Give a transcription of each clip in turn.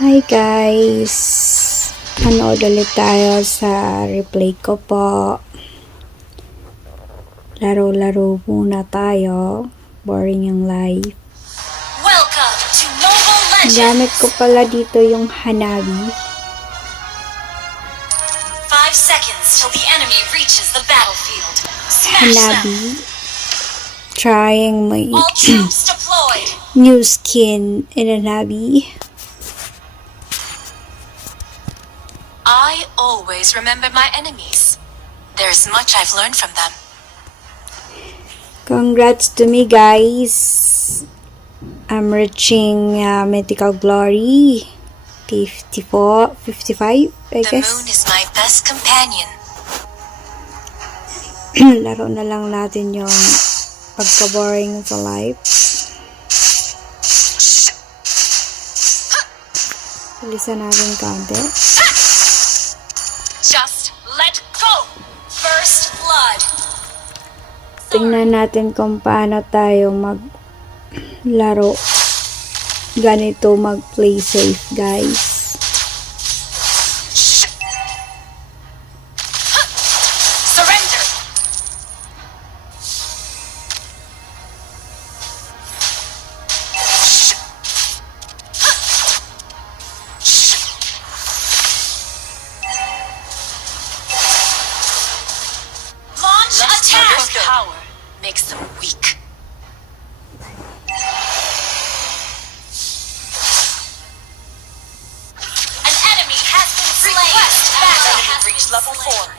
Hi guys! Manood ulit tayo sa replay ko po. Laro-laro muna tayo. Boring yung live. Welcome to Mobile Legends! Gamit ko pala dito yung Hanabi. 5 seconds till the enemy reaches the battlefield. Smash them! Hanabi. Trying my All troops deployed! new skin in Hanabi. I always remember my enemies. There's much I've learned from them. Congrats to me guys! I'm reaching mythical glory 54, 55 I The guess. moon is my best companion. Laro na lang natin yung pagka-boring sa life. Bilisan natin konti. Just let go! First blood! Tingnan natin kung paano tayo maglaro. Ganito mag-play safe guys. Surrender! Launch attack! Power makes them weak. An enemy has been slain. Enemy reached level 4.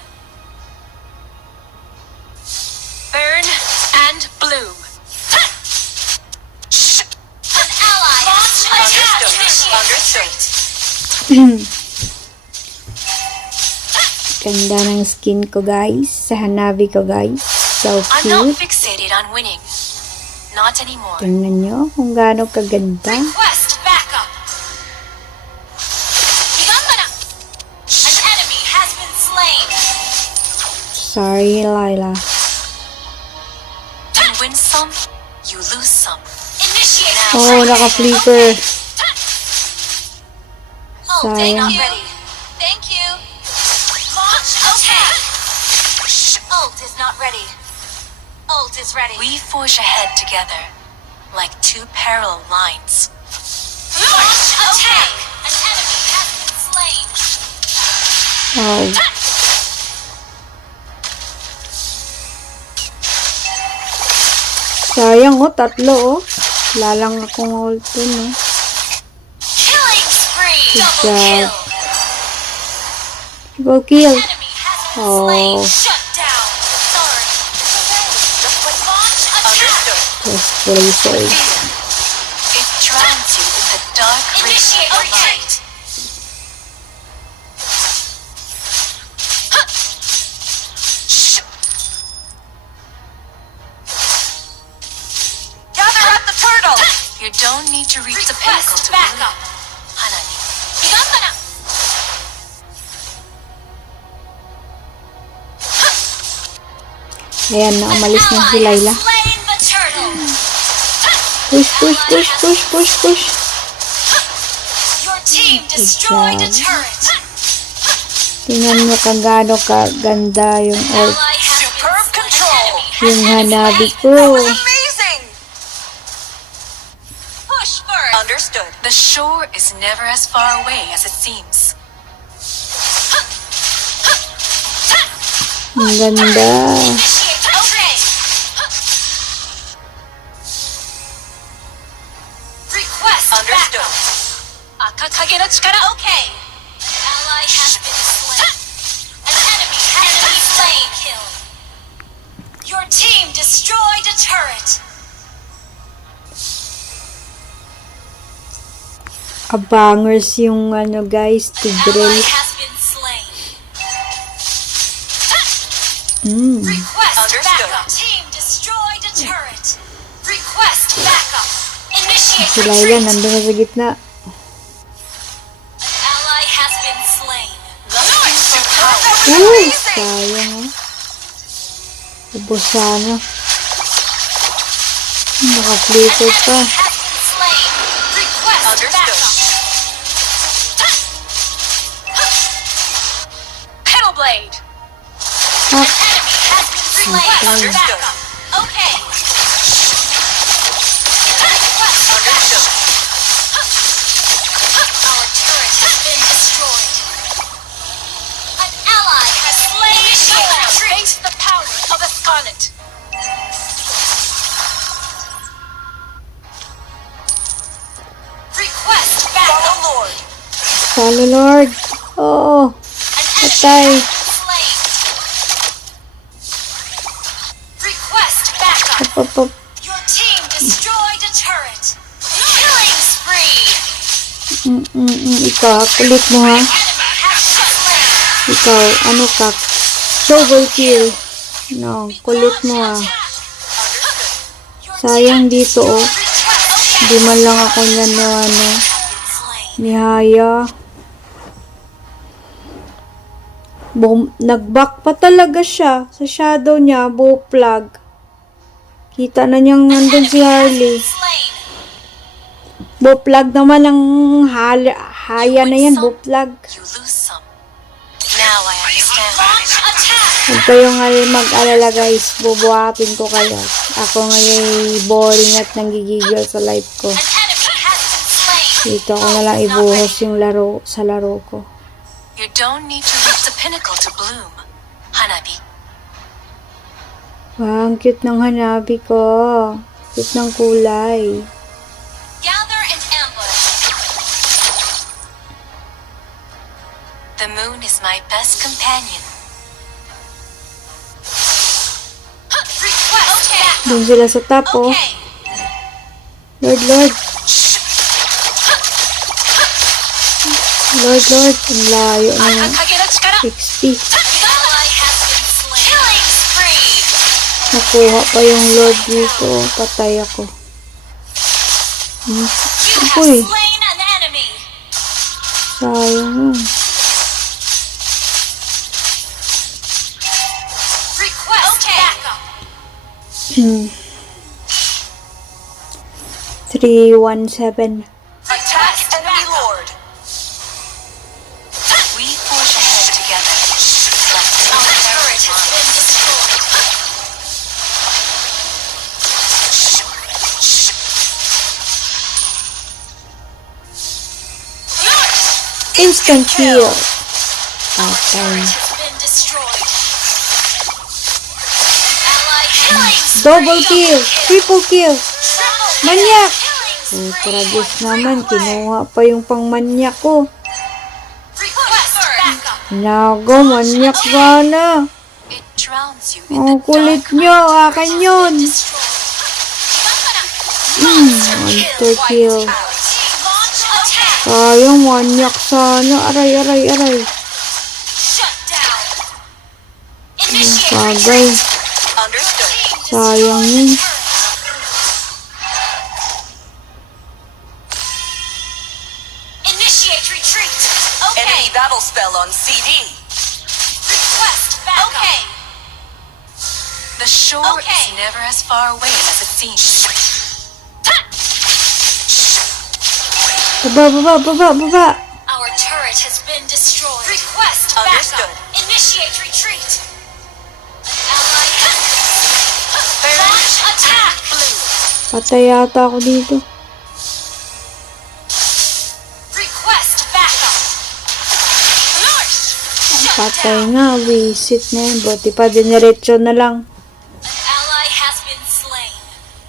Burn and bloom. An ally launch attack. Understood. Ganda ng skin ko guys. Sa Hanabi ko guys. So I'm not cute. fixated on winning. Not anymore. Tingnan nyo kung gaano kaganda. Request backup. Higambana. An enemy has been slain. Sorry Lila. You win some, you lose some. Initiate. Oh, naka-flicker. Oh, thank Sayang. you. Thank you. Launch attack. Ult is not ready. Ult is ready. We forge ahead together, like two parallel lines. Launch attack. An enemy has been slain. Wow. Sayang oh, tatlo oh. Lalang akong ult dun oh. Killing spree. Good Double job. kill. Go kill. Enemy has been Oh. slain. Shut down. Sorry. Launch attack. Just play safe. It drowns you in the dark. Initiate retreat. Gather at the turtle. You don't need to reach the pinnacle to back up. Hanani. Higambana. Ayan na, umalis na si Layla. Slain the turtle. Push, push, push, push, push, push. Your team destroyed a job. turret. Tingnan mo kung gaano kaganda yung ult. Ally has superb control. Yung Hanabi ko. Amazing. Push first. Understood. The shore is never as far away as it seems. Ang ganda. Initiate retreat. Request understood. Akakage no chikara. Okay. An ally has been slain. An enemy has been slain. Kill. Your team destroyed a turret. Abangers yung ano guys, An Tigreal. ally has been slain. Request backup. Team destroyed a turret. Request backup. Initiate Si Layla retreat. nandun na sa gitna. An ally has been slain. Uy, sayang oh. Ubos sana. Naka-flicker pa. Has been slain. Request backup. Hak. Enemy has been slain. Understood. Okay. Understood. Our turret has been destroyed. An ally has slain Shore. Face the power of a Scarlet. Request backup. Follow Lord. Follow Lord. Oo. An Patay. enemy has been slain. Request backup. Up, up, up. Your team destroyed a turret. Killing spree. Ikaw, kulit mo ha. Enemy has been slain. Ikaw, ano ka? Shovel kill. No, kulit mo ha. Your Sayang dito oh. request Hindi man lang ako niyan na ano. slain. Nihaya. Nag-back pa talaga siya. Sa shadow niya, bow plug. Kita na niyang nandun si Harley. Slain. Bow plug naman ang haya na yan, bow plug. You lose some. Now I understand. Launch attack. Huwag kayong mag-alala guys, bubuhatin ko kayo. Ako ngayon boring at nanggigigil sa life ko. An enemy has been slain. Dito ako nalang ibuhos yung laro sa laro ko. You don't need to reach the pinnacle to bloom, Hanabi. Wow, ang cute ng hanabi ko. Cute ng kulay. Gather and ambush. The moon is my best companion. Request backup. Doon sila sa top oh. Okay. Lord, Lord. Lord, Lord. Ang layo na yung XP. Ally has been slain. Killing spree. Nakuha pa yung Lord dito. Patay ako. You have Uy, slain an enemy. sayang yun. Request backup. 317. Attack enemy Lord. We forge ahead together. Our turret has been destroyed. Instant kill. Our Patay. turret has been destroyed. Ally killing spree. Double kill. Triple kill. Triple Manyak. killing Oh, spree. tragis naman. Kinuha pa yung pang manyak ko. Request backup. Nago, manyak sana. It drowns you in Oh, the kulit dark. nyo. Akin yun. Monster kill. Launch attack. Sayang, manyak sana. Aray, aray, aray. Shut down. Initiate Bagay. Understood. Sayang yun. Initiate retreat. Okay. Enemy battle spell on CD. Request backup. Okay. The shore is never as far away as it seems. Baba, baba, baba, baba. Our turret has been destroyed. Request Understood. backup. Initiate retreat. An ally has launch attack. Blue. Patay yata ako dito. Request backup. North. Shut Patay down. nga. Visit na yun. Buti pa diniretso na lang. An ally has been slain.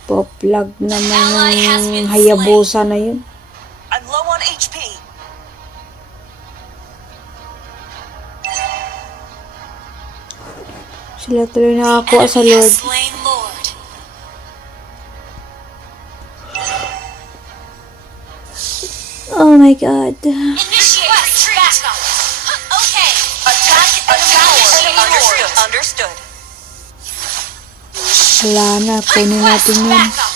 Poplag naman yung Hayabusa na yun. I'm low on HP. Sila tuloy nakakuha sa Enemy Lord. has slain Lord. Oh my God. Initiate retreat. Backup. Okay. Attack enemy Lord. Understood. Wala na. Kunin natin yun. Backup.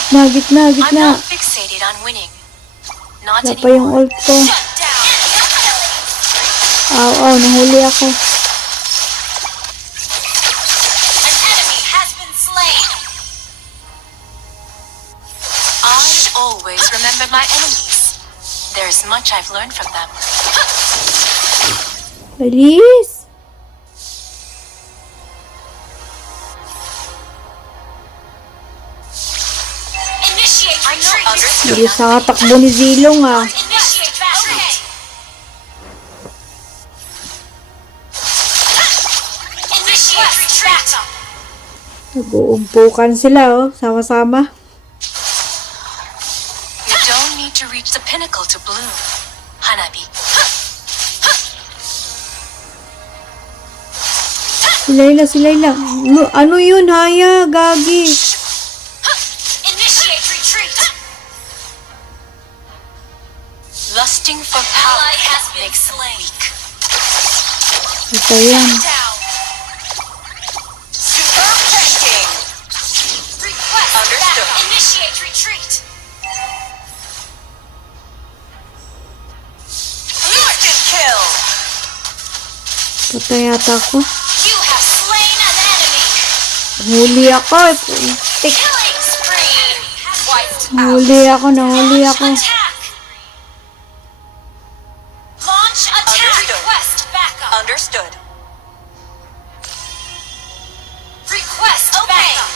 Gitna, gitna, I'm gitna. not fixated on winning. Not Wala pa yung anymore. ult ko. Shut down. Aw, aw, nahuli ako. An enemy has been slain. I always remember my enemies. There's much I've learned from them. Bilis! Initiate retreat. Understood. Bilis nakatakbo ni Zilong ah. Initiate retreat. Initiate retreat. Nag-uumpukan sila oh, sama-sama. You don't need to reach the pinnacle to bloom, Hanabi. Sila lang. Ano yun, Haya? Gagi. Initiate retreat. Lusting for power ally has been slain. Ito yan. Down. Superb tanking. Request Understood. backup. Initiate retreat. Instant kill. Patay yata ako. You have slain an enemy. Huli ako. Tik. Killing spree. Wiped out. Nahuli ako. Attack. Launch attack. Understood. Request backup. Understood. Request backup.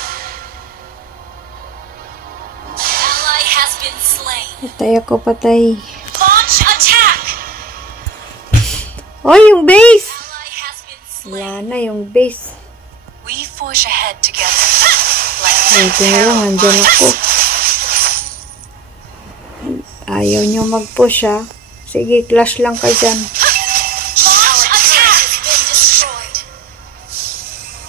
Ally has been slain. Patay ako, patay. Launch attack. Oh, yung base! Ally has been slain. Wala na yung base. We forge ahead together. Like Buti na lang, andyan ako. Ayaw nyo mag-push ha. Sige, clash lang ka dyan. launch attack has been destroyed.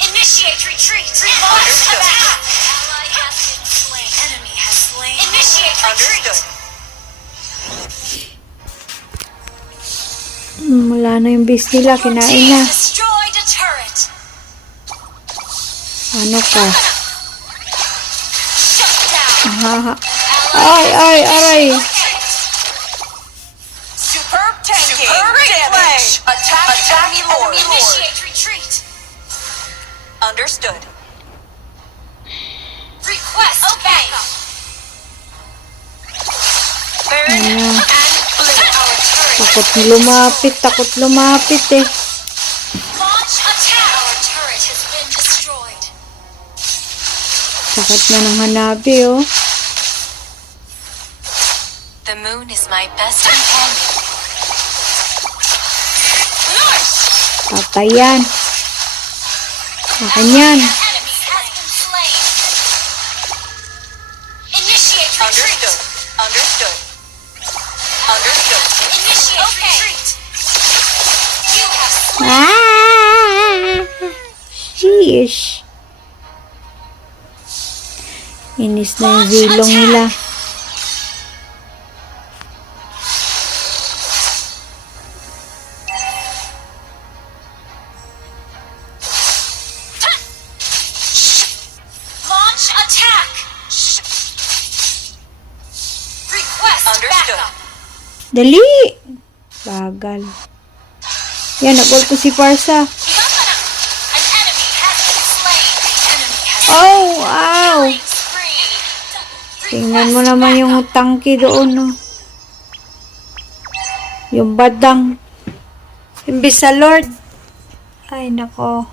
Initiate retreat. Launch attack. Ally has been slain. Enemy has slain. Initiate retreat. Understood. Wala na yung base nila, Your kinain team na. destroyed a turret. Ano ka? Shut down. Haha. Ally Ay, aray! Superb tanking. Superb damage. Attack enemy lord. initiate retreat. Understood. Request backup. Burn Ano? and blue. Our turret. Takot lumapit eh. Launch attack. Our turret has been destroyed. Sakit na ng hanabi oh. The moon is my best companion. Patay yan. Akin yan. Enemy has been slain. Initiate retreat. Understood. Understood. Understood. Initiate retreat. You have slain. Ah! Sheesh. Inis na yung zilong nila. Launch attack. Request Understood. backup. Dali! Bagal. Yan, nag-ulto si Parsa. An enemy has been slain. The enemy has Oh, wow! killing spree. Tingnan mo naman yung tangki doon, no? Yung badang. Imbis sa Lord. Ay, nako.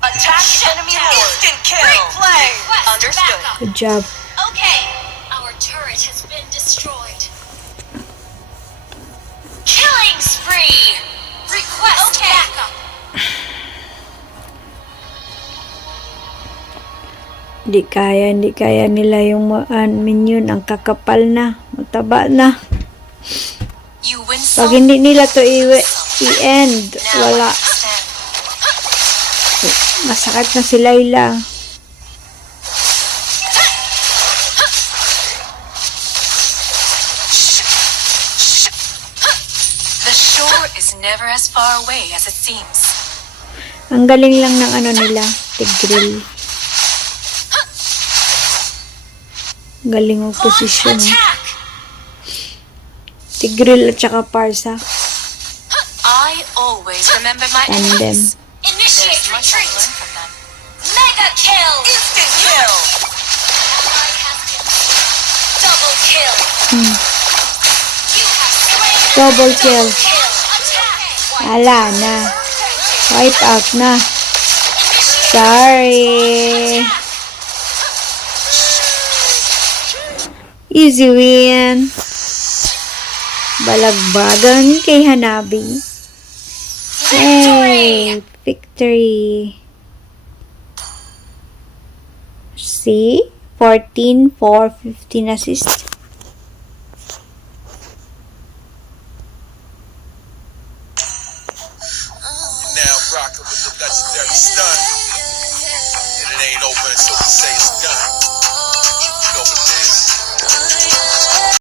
Attack enemy lord. Instant kill. Great play. Request Understood. backup. Good job. Okay, our turret has been destroyed. Killing spree. Request backup. Hindi kaya nila yung minion. Ang kakapal na. Mataba na. You win Pag some. hindi nila to i-end, Now wala. I understand. Masakit na si Layla. The shore is never as far away as it seems. Ang galing lang ng ano nila, Tigreal. Galing ang Launch posisyon. attack. Tigreal at saka Parsa. I always remember my Tandem. enemies. Initiate There's much I retreat. learned from them. Mega kill. Instant kill. Ally has been double kill. You have slain. Double kill. Attack. Ala na. Wipe out na. Sorry. Easy win. Balagbagan kay Hanabi. Hey, victory. See? 14, 4, 15 assist. Now rocking with the legendary stun. And it ain't over until we say it's done. You know what it is.